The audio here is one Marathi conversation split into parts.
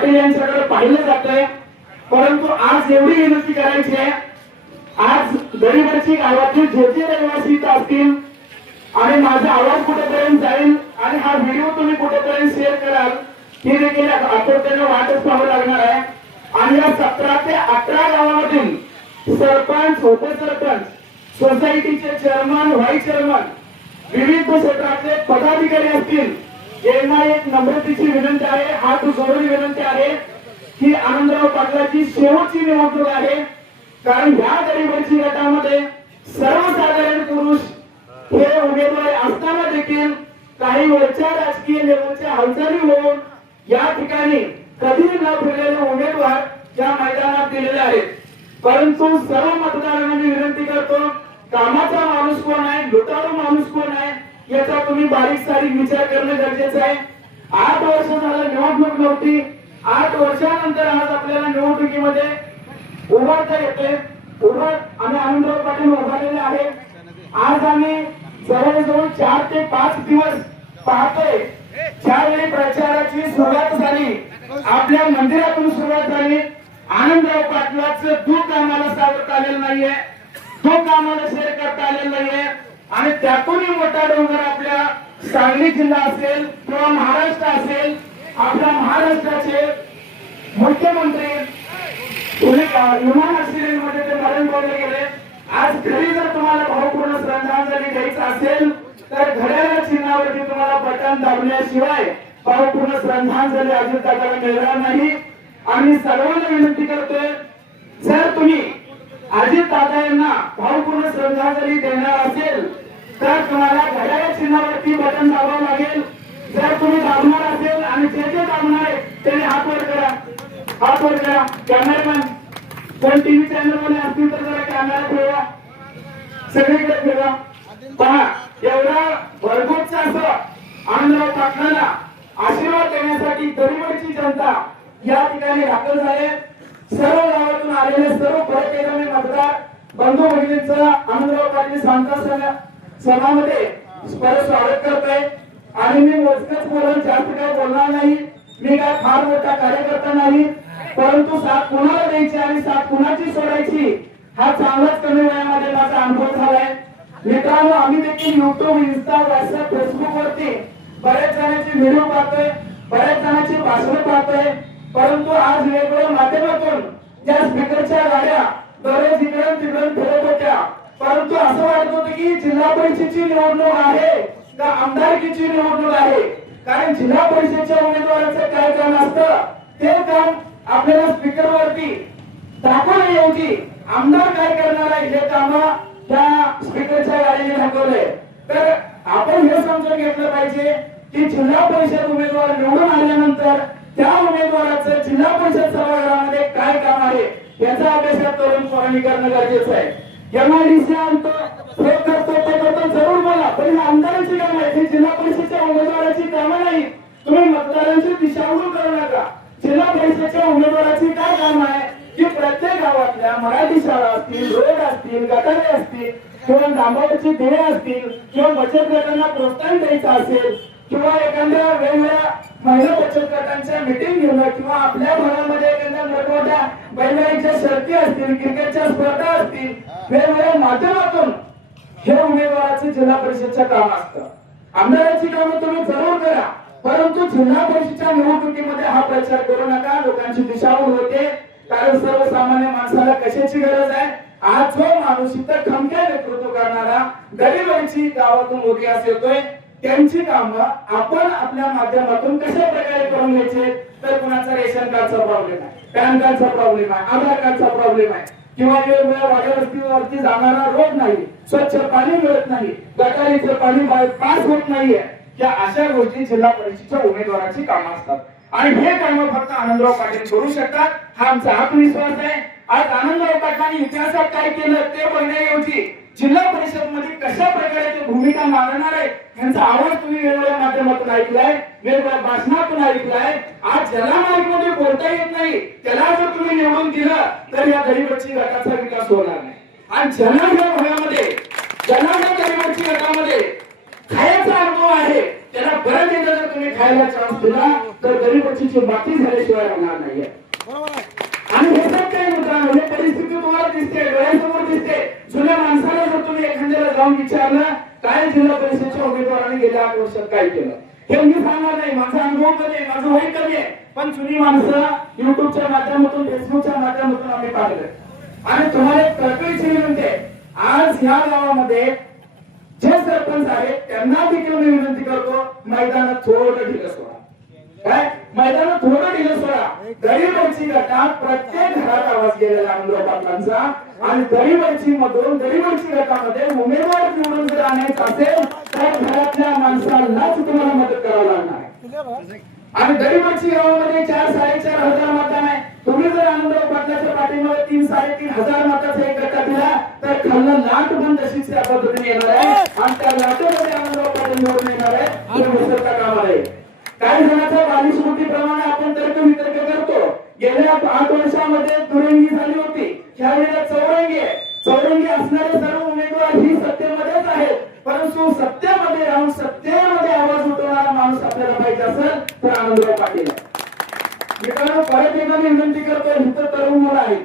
पाटील यांच्याकडे पाहिलं जातंय, परंतु आज एवढी विनंती करायची आहे, आज गरीबाची गावातील जे रहिवासी इथं असतील आणि माझा आवाज कुठेपर्यंत जाईल आणि हा व्हिडिओ तुम्ही कुठेपर्यंत शेअर कराल ही देखील आतुरतेने वाटच पाहावं लागणार आहे. आणि या 17 ते 18 गावामधील सरपंच, उपसरपंच, सोसायटीचे चेअरमन, व्हाईस चेअरमन, विविध क्षेत्रातले पदाधिकारी असतील, यांना एक नम्रतेची विनंती आहे, हात जोडून विनंती आहे की आनंदराव पाटलाची शेवटची निवडणूक आहे. कारण ह्या गरीबाची गटामध्ये सर्वसाधारण पुरुष हे उमेदवार असताना देखील काही वरच्या राजकीय लेवलच्या हालचाली होऊन या ठिकाणी कधी न फिरलेले उमेदवार या मैदानात दिलेले आहेत. परंतु सर्व मतदारांना मी विनंती करतो, कामाचा माणूस कोण आहे, लुटारू माणूस कोण आहे याचा तुम्ही बारीक सारीक विचार करणं गरजेचं आहे. 8 वर्ष झालं निवडणूक नव्हती, 8 वर्षानंतर आज आपल्याला निवडणुकीमध्ये उभारता येते. आम्ही आनंदराव पाटील उभारलेले आहे. आज आम्ही जवळजवळ 4 ते 5 दिवस पाहतोय. ज्यावेळी प्रचाराची सुरुवात झाली, आपल्या मंदिरातून सुरुवात झाली, आनंदराव पाटलाचं दुःख आम्हाला सावरता आलेलं नाहीये, दुःख आम्हाला शेअर करता आलेलं नाहीये. आणि त्यातूनही मोठा डोंगर आपल्या सांगली जिल्हा असेल किंवा महाराष्ट्र असेल, आपल्या महाराष्ट्राचे मुख्यमंत्री विमान ऍक्सिडेंटमध्ये ते मरण पावले गेले. आज घरी जर तुम्हाला भावपूर्ण श्रद्धांजली द्यायचं असेल तर घड्याळ चिन्हावरती तुम्हाला बटन दाबल्याशिवाय भावपूर्ण श्रद्धांजली अजितदादाला मिळणार नाही. आम्ही सर्वांना विनंती करतोय, जर तुम्ही अजितदादा यांना भावपूर्ण श्रद्धांजली देणार असेल तर तुम्हाला घड्याळ चिन्हावरती बटन दाबावं लागेल. जर तुम्ही दाबणार असेल आणि जे दाबणार आहे त्याने हात वर करा, हात वर करा. कॅमेरामॅन कोण टीव्ही चॅनल मध्ये असतील तर जरा कॅमेरा फिरवा, सगळीकडे फिरवा. पहा, एवढा भरगोच असं आनंदराव पाटलांना आशीर्वाद देण्यासाठी गरीबाची जनता या ठिकाणी दाखल झाले. सर्व गावातून आलेले सर्व परप्रेमी मतदार बंधू भगिनींचं आनंदराव पाटील सांगता सभामध्ये परत स्वागत करतोय. आणि मी मोजकच बोलून जास्त काय बोलणार नाही, मी काय फार मोठा कार्यकर्ता नाही, परंतु साथ कुणाला द्यायची आणि साथ कुणाची सोडायची हा चांगलाच कमी वयामध्ये माझा अनुभव झालाय. मित्रांनो, आम्ही देखील युट्यूब, इन्स्टा, व्हॉट्सअप, फेसबुक वरती बऱ्याच जणांचे व्हिडिओ पाहतोय, बऱ्याच जणांची भाषणं पाहतोय, परंतु आज वेगवेगळ्या माध्यमातून ज्या स्पीकरच्या गाड्या दररोज इकडून तिकडून फिरत होत्या, परंतु असं वाटत होतं की जिल्हा परिषदेची निवडणूक आहे का आमदारकीची निवडणूक आहे. कारण जिल्हा परिषदेच्या उमेदवाराचं काय काम असतं ते काम आपल्याला स्पीकर वरती दाखवण्याऐवजी आमदार काय करणार आहे हे काम त्या स्पीकरच्या गाडीने दाखवलंय. तर आपण हे समजून घेतलं पाहिजे की जिल्हा परिषद उमेदवार निवडून आल्यानंतर त्या उमेदवाराचं जिल्हा परिषद सभागृहामध्ये काय काम आहे याचा अभ्यास तरुण पोरांनी करणं गरजेचं आहे. एमआयडीसी आणतो, हे करतो, ते करतो, जरूर बोला, पण ही आमदारांची कामं आहेत, ही जिल्हा परिषदेच्या उमेदवाराची कामं नाही. तुम्ही मतदारांची दिशाभूल करू नका. जिल्हा परिषदेच्या उमेदवाराची काय काम आहे की प्रत्येक गावातल्या मराठी शाळा असतील, रोड असतील, गटारे असतील किंवा डांबराची देणे असतील किंवा बचत गटांना प्रोत्साहन द्यायचं असेल किंवा एखाद्या वेगवेगळ्या महिला बचत गटांच्या मीटिंग घेणं किंवा आपल्या भागामध्ये एखाद्या मोठमोठ्या बैलगाडीच्या शर्ती असतील, क्रिकेटच्या स्पर्धा असतील, वेगवेगळ्या माध्यमातून हे उमेदवाराचं जिल्हा परिषदचं काम असतं. आमदाराची कामं तुम्ही जरूर करा, परंतु जिल्हा परिषदेच्या निवडणुकीमध्ये हा प्रचार करू नका. लोकांची दिशाभूल होते. कारण सर्वसामान्य माणसाला कशाची गरज आहे? आज जो माणूस इथं खमक्या नेतृत्व करणारा गरीबांची गावातून उदयास येतोय त्यांची कामं आपण आपल्या माध्यमातून कशा प्रकारे करून घ्यायचे. तर कुणाचा रेशन कार्डचा प्रॉब्लेम आहे, पॅन कार्डचा प्रॉब्लेम आहे, आधार कार्डचा प्रॉब्लेम आहे किंवा वेगवेगळ्या वाड्यावस्तीवरती जाणारा रोड नाही, स्वच्छ पाणी मिळत नाही, गटारीचं पाणी पास होत नाहीये, या अशा गोष्टी जिल्हा परिषदेच्या उमेदवाराची कामं असतात. आणि हे काम फक्त आनंदराव पाटील करू शकतात, हा आमचा आत्मविश्वास आहे. आज आनंदराव पाटलांनी इतिहासात काय केलं ते बघण्याऐवजी जिल्हा परिषद मध्ये कशा प्रकारे ते भूमिका मांडणार आहे यांचा आवाज तुम्ही वेगवेगळ्या माध्यमातून ऐकलाय, वेगवेगळ्या भाषणातून ऐकलाय. आज ज्याला माईकमध्ये बोलता येत नाही त्याला जर तुम्ही निवडून दिलं तर या गरीबाची गटाचा विकास होणार नाही. आणि ज्यांना या भागामध्ये, ज्यांना या गरीबाची गटामध्ये खायचा अनुभव आहे त्याला परत एकदा जर तुम्ही खायला चान्स दिला तर गरीब बच्चीची माती झाल्याशिवाय राहणार नाहीये. आणि हे सत्य आहे मित्रांनो, ही परिस्थिती तुम्हाला दिसते, डोळ्यासमोर दिसते. जुन्या माणसाला जर तुम्ही एखाद्याला जाऊन विचारलं काय जिल्हा परिषदेच्या उमेदवारांनी गेल्या 8 वर्षात काय केलं, हे मी सांगणार नाही. माझा अनुभव कमी आहे, माझं वय कमी आहे, पण जुनी माणसं युट्यूबच्या माध्यमातून, फेसबुकच्या माध्यमातून आम्ही पाहिलं. आणि तुम्हाला एक कळकळीची विनंती आहे, आज ह्या गावामध्ये जे सरपंच आहेत त्यांना देखील मी विनंती करतो, मैदानात थोडं ढिलं सोडा. काय मैदानात थोडं ढिलं सोडा. गरीबची गटात प्रत्येक घरात आवाज गेलेला आमदार पाटलांचा, आणि गरीबची गटामध्ये उमेदवार निवडून जर आणायचा असेल तर घरातल्या माणसांनाच तुम्हाला मदत करावी लागणार. आणि गरीबची गावामध्ये 4-4.5 हजार मतदान आहे. तुम्ही जर आनंदराव पाटलाच्या पाठीमागे 3-3.5 हजार मताचा एक गटा दिला तर खाल्लं लाट पण तशीच त्या पद्धतीने येणार आहे, आणि त्या लाटेमध्ये आनंदराव पाटील निवडून येणार आहे. तुम्ही विसरता कामा नये. काही जणांच्या बालिशमुखीप्रमाणे आपण तर्कवितर्क करतो. गेल्या 8 वर्षामध्ये दुरंगी झाली होती, ह्यावेळेला चौरंगी असणारे सर्व उमेदवार ही सत्तेमध्येच आहेत. परंतु सत्तेमध्ये राहून सत्तेमध्ये आवाज उठवणारा माणूस आपल्याला पाहिजे असेल तर आनंदराव पाटील. मित्रांनो, परत एकदा मी विनंती करतो, इथं तरुण मुलं आहेत.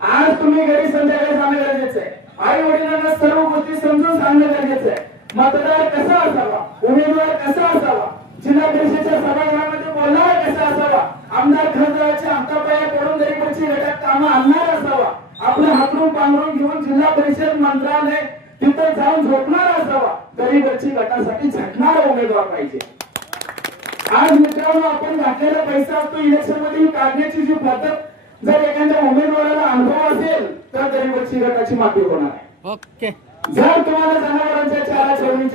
आज तुम्ही घरी संध्याकाळी जाणं गरजेचं आहे. आई वडिलांना सर्व गोष्टी समजून सांगणं गरजेचं आहे. मतदार कसा असावा, उमेदवार कसा असावा, जिल्हा परिषदेच्या सभागृहामध्ये बोलणारा कसा असावा, आमदार खासदाराच्या हातापाया पडून गरीबची गटात कामं आणणार असावा, आपलं हातरून पांघरून घेऊन जिल्हा परिषद मंत्रालय तिथं जाऊन झोपणारा असावा, गरीबची गटासाठी झटणारा उमेदवार पाहिजे. आज मित्रांनो, आपण घातलेला पैसा असतो इलेक्शन मध्ये काढण्याची जी पद्धत जर एखाद्या उमेदवाराला अनुभव असेल तर गरीबची गटाची माती होणार आहे. ओके. जर तुम्हाला जनावरांच्या चारा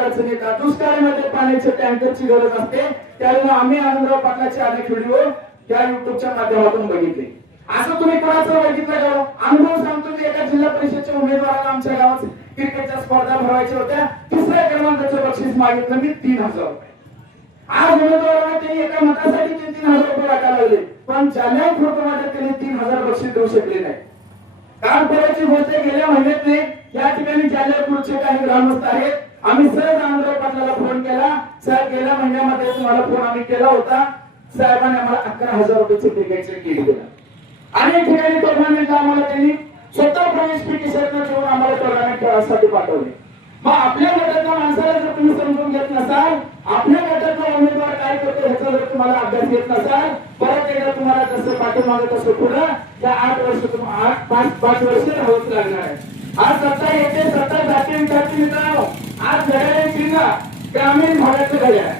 अडचणी येतात, दुष्काळामध्ये पाण्याच्या टँकरची गरज असते, त्यावेळेला आम्ही आनंदराव पाटलाचे अनेक व्हिडिओ या युट्यूबच्या माध्यमातून बघितले. असं तुम्ही कोणाचं बघितलं का? अनुभव सांगतो मी, एका जिल्हा परिषदच्या उमेदवाराला आमच्या गावात क्रिकेटच्या स्पर्धा भरवायच्या होत्या, 3ऱ्या क्रमांकाचं बक्षीस मागितलं मी 3000 रुपये. आज उमेदवारांना त्यांनी एका मतासाठी 3,000 रुपये वाटायला लागले, पण जालना फोटोमध्ये त्यांनी 3000 बक्षीस देऊ शकले नाही. काम करायची गोष्ट गेल्या महिन्यातले या ठिकाणी जालन्यापूरचे काही ग्रामस्थ आहेत. आम्ही सहज आनंदराव पाटलाला फोन केला, साहेब गेल्या महिन्यामध्ये तुम्हाला फोन आम्ही केला होता, साहेबांनी आम्हाला 11,000 रुपयाचे क्रिकेटचे किट दिलं. अनेक ठिकाणी टुर्नामेंट आम्हाला त्यांनी स्वतः प्रवेश फी टी-शर्ट घेऊन आम्हाला टुर्नामेंट खेळासाठी पाठवले. मग आपल्या गटातल्या माणसाला जर तुम्ही समजून घेत नसाल, आपल्या गटातला उमेदवार काय करतो ह्याचा जर तुम्हाला अभ्यास घेत नसाल, परत एकदा तुम्हाला जसं पाठीमागे तसं पुढं या 8 वर्ष 5 वर्ष राहावंच लागणार आहे. आज सत्ता येते, सत्ता जाते मित्रांनो. आज घड्याळ चिन्ह ग्रामीण भागाचं घड्याळ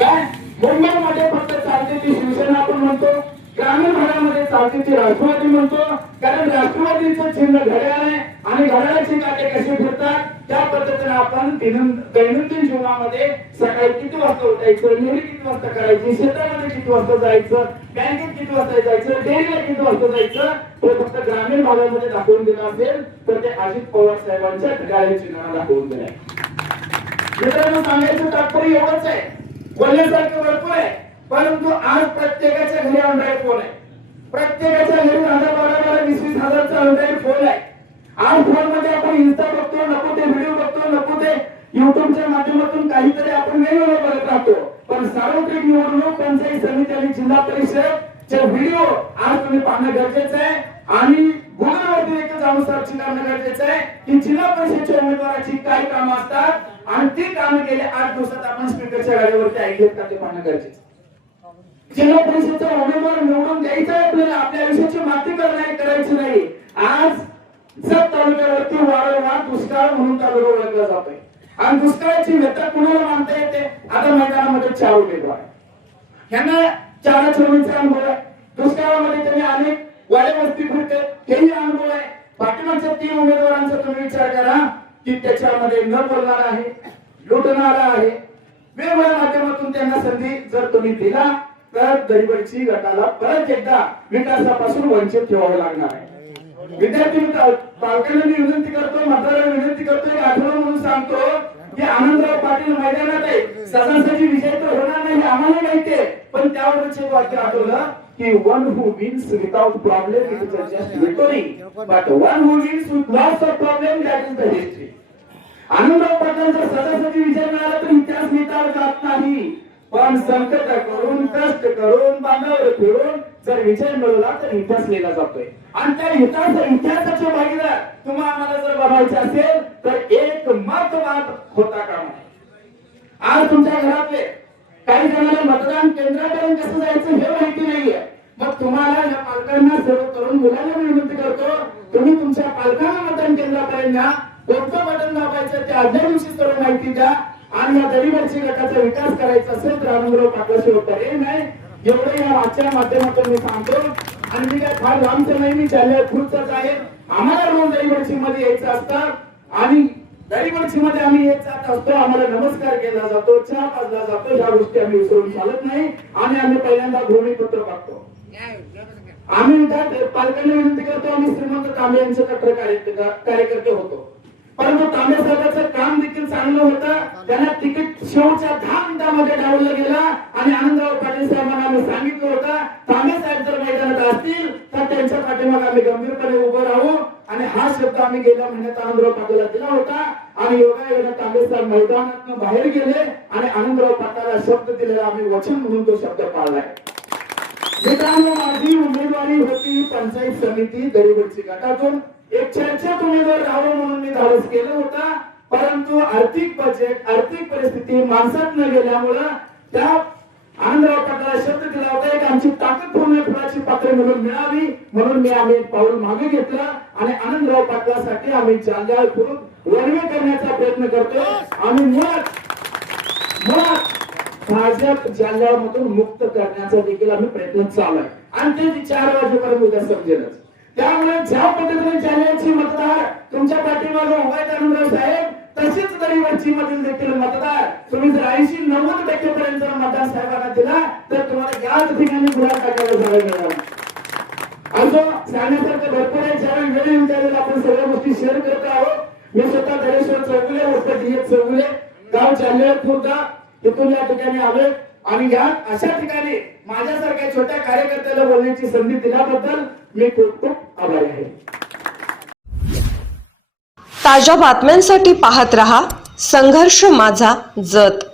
काय मुंबईमध्ये फक्त चालते ती शिवसेना आपण म्हणतो, ग्रामीण भागामध्ये चालते ती राष्ट्रवादी म्हणतो, कारण राष्ट्रवादीचं चिन्ह घड्याळ आहे आणि घड्याळाचे काटे कसे फिरतात त्या पद्धतीने आपण दैनंदिन जीवनामध्ये सकाळी किती वाजता उठायचं, निवडी किती वाजता करायची, शेतामध्ये किती वाजता जायचं, बँकेत किती वाजता जायचं, डेअरीला किती वाजता जायचं, हे फक्त ग्रामीण भागामध्ये दाखवून दिलं असेल तर ते अजित पवार साहेबांच्या घड्याळ चिन्हाला दाखवून दिलंय. मित्रांनो, सांगायचं तात्पर्य एवढंच आहे, बोलण्यासारखं भरपूर आहे, परंतु आज प्रत्येकाच्या घरी अँड्रॉइड फोन आहे. प्रत्येकाच्या घरी 10-12-20 हजारचा अँड्रॉइड फोन आहे. आज फोन मध्ये आपण इन्स्टा बघतो, नको ते व्हिडिओ बघतो, नको ते युट्यूबच्या माध्यमातून काहीतरी आपण वेगवेगळं बघत राहतो. पण सार्वत्रिक निवडणूक, पंचायत समिती आणि जिल्हा परिषदचे व्हिडिओ आज तुम्ही पाहणं गरजेचं आहे. आणि गुगलवरती देखील जाऊन सर्च करणं गरजेचं आहे की जिल्हा परिषदच्या उमेदवाराची काय कामं असतात आणि ती कामं गेल्या 8 दिवसात आपण स्पीकरच्या गाडीवरती ऐकलेत का ते पाहणं गरजेचं. जिल्हा परिषदचा उमेदवार निवडून द्यायचा आहे आपल्याला, आपल्या आयुष्याची माती करायची नाही. आज जत तालुक्यावरती वारंवार दुष्काळ म्हणून तालुका ओळखला जातोय आणि दुष्काळाची व्यथा कुणाला मानता येते? आता मैदानामध्ये 4 उमेदवार यांना 4 चोवीसचा अनुभव आहे. दुष्काळामध्ये त्यांनी अनेक वाडे वस्ती फिरते, हेही अनुभव आहे. पाठीमागच्या 3 उमेदवारांचा तुम्ही विचार करा की त्याच्यामध्ये न बोलणारा आहे, लुटणारा आहे. वेगवेगळ्या माध्यमातून त्यांना संधी जर तुम्ही दिला तर गरीबची गटाला परत एकदा विकासापासून वंचित ठेवावं लागणार आहे. विद्यार्थी पालकांना मी विनंती करतो, मतदारांना विनंती करतो, आठवण म्हणून सांगतो की आनंदराव पाटील मैदानात आहे. सहजासहजी विजय तर होणार नाही आम्हाला माहिती आहे, पण त्यावरच एक वाक्य आठवलं की one who wins without problem it is just victory, but one who wins with lots of problem that is the history. Anandrao पाटलांचा सहजासहजी विजय मिळाला तर इतिहास लिहिता जात नाही, पण संकट करून कष्ट करून बांधावर फिरून जर विजय मिळवला तर इतिहास लिहिला जातोय आणि त्या इतिहासाचे भागीदार तुम्हाला आम्हाला जर बनायचे असेल तर एक महत्वाद होता कामा नये। आज तुमच्या घरातले काही जणांना मतदान केंद्रापर्यंत कसं जायचं हे माहिती नाहीये, मग तुम्हाला या पालकांना सर्व तरुण मुलांना विनंती करतो, तुम्ही तुमच्या पालकांना मतदान केंद्रापर्यंत न्या, कोणतं बटन दाबायचं ते आदल्या दिवशी सर्व माहिती द्या आणि या दलित गटाचा विकास करायचा असेल तर आनंदराव पाटलाशिवाय पर्याय नाही। एवढं या वाच्या माध्यमातून मी सांगतो आणि मी काय फार लांबचं नाही, मी जालन्यात खुर्दचाच आहे। आम्हाला रोज दलित मध्ये यायचं असतं आणि दलित मध्ये आम्ही येत जात असतो, आम्हाला नमस्कार केला जातो, चहा पाजला जातो, ह्या गोष्टी आम्ही विसरून चालत नाही आणि आम्ही पहिल्यांदा भूमिपुत्र बघतो। आम्ही पालकांना विनंती करतो, आम्ही श्रीमंत तांबे यांचे कट्टर कार्यकर्ते होतो, परंतु तांबे साहेबांचं काम देखील चांगलं होतं। त्यांना तिकीट शेवटच्या 10 मिनिटांमध्ये डावललं गेला आणि आनंदराव पाटील साहेबांना आम्ही सांगितलं होतं, तांबे साहेब जर मैदानात असतील तर त्यांच्या पाठीमागे आम्ही गंभीरपणे उभं राहू आणि हा शब्द आम्ही गेल्या महिन्यात आनंदराव पाटीलला दिला होता आणि योगायोगाने तांबे साहेब मैदानातून बाहेर गेले आणि आनंदराव पाटलाला शब्द दिलेला आम्ही वचन म्हणून तो शब्द पाळलाय। मित्रांनो, माझी उमेदवारी होती पंचायत समिती दरिवडची गटातून, एक चर्चेत उमेदवार राहावं म्हणून मी धाडस केलं होतं, परंतु आर्थिक बजेट आर्थिक परिस्थिती माणसात न गेल्यामुळं त्या आनंदराव पाटलाला शब्द दिला होता एक आमची ताकद पूर्ण फुलाची पात्र म्हणून मिळावी, म्हणून आम्ही पाऊल मागे घेतलं आणि आनंदराव पाटलासाठी आम्ही जालन्यावर फिरून वर्वे करण्याचा प्रयत्न करतो। आम्ही मुळात भाजप जालन्यामधून मुक्त करण्याचा देखील आम्ही प्रयत्न चालू आहे आणि ते 4 वाजेपर्यंत उद्या समजेलच। त्यामुळे ज्या पद्धतीने जालन्याची मतदार तुमच्या पाठीमागे उभा आहेत आनंदराव साहेब, तसेच दरिवडची मधील देखील मतदार तुम्ही जर 80-90% पर्यंत जर मतदार साहेबांना दिला तर तुम्हाला याच ठिकाणी गुलाल टाकायला जावं मिळणार। अजून सांगण्यासारखं भरपूर आहे, ज्यावेळी वेळ येईल त्यावेळेला आपण सगळ्या गोष्टी शेअर करत आहोत। मी स्वतः दरेश्वर चौगुले उर्फ डीएस चौगुले, गाव जालन्यावर खुर्दा इथून या ठिकाणी आलोय आणि या अशा ठिकाणी माझ्यासारख्या छोट्या कार्यकर्त्याला बोलण्याची संधी दिल्याबद्दल मी खूप खूप आभारी आहे। ताज्या बातम्यांसाठी पाहत रहा संघर्ष माझा जत।